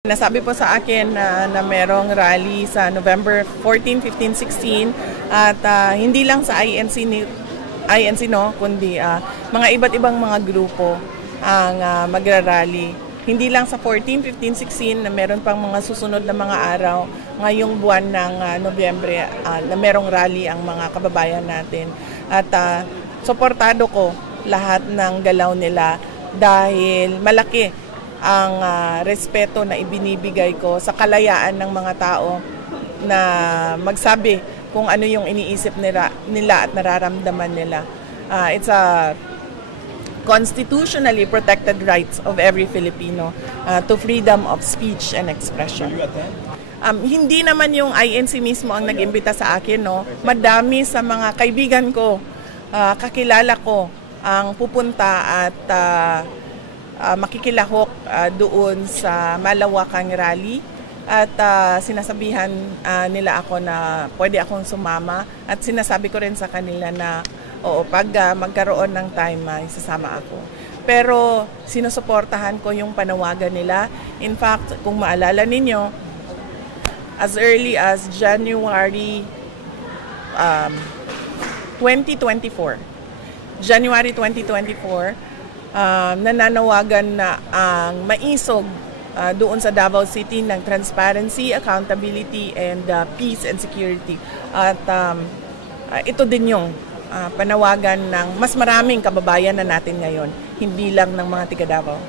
Nasabi po sa akin na merong rally sa November 14, 15, 16 at hindi lang sa INC no, kundi mga iba't ibang mga grupo ang magra-rally. Hindi lang sa 14, 15, 16 na meron pang mga susunod na mga araw ngayong buwan ng Nobyembre na merong rally ang mga kababayan natin. At suportado ko lahat ng galaw nila dahil malaki ang respeto na ibinibigay ko sa kalayaan ng mga tao na magsabi kung ano yung iniisip nila at nararamdaman nila. It's a constitutionally protected rights of every Filipino to freedom of speech and expression. Hindi naman yung INC mismo ang nag-imbita sa akin, no? Madami sa mga kaibigan ko, kakilala ko ang pupunta at makikilahok doon sa malawakang rally at sinasabihan nila ako na pwede akong sumama at sinasabi ko rin sa kanila na oo, pag magkaroon ng time isasama ako. Pero sinusuportahan ko yung panawagan nila. In fact, kung maalala ninyo, as early as January 2024, nananawagan na ang maisog doon sa Davao City ng transparency, accountability, and peace and security. At ito din yung panawagan ng mas maraming kababayan na natin ngayon, hindi lang ng mga tiga Davao.